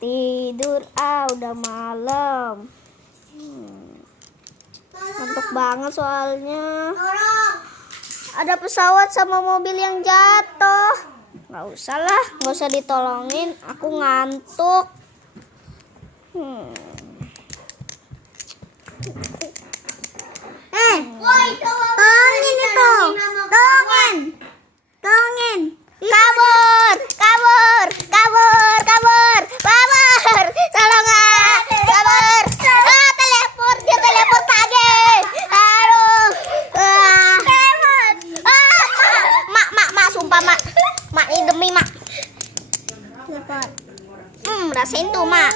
tidur, udah malam. Ngantuk banget soalnya. Ada pesawat sama mobil yang jatuh. Nggak usah lah, nggak usah ditolongin. Aku ngantuk. Tolongin itu. Tolongin. Kabur. Tolong kabur. Teleport, dia teleport kaget. Aduh. Mak, sumpah mak. Mak ini demi mak. Teleport. Rasain tuh mak.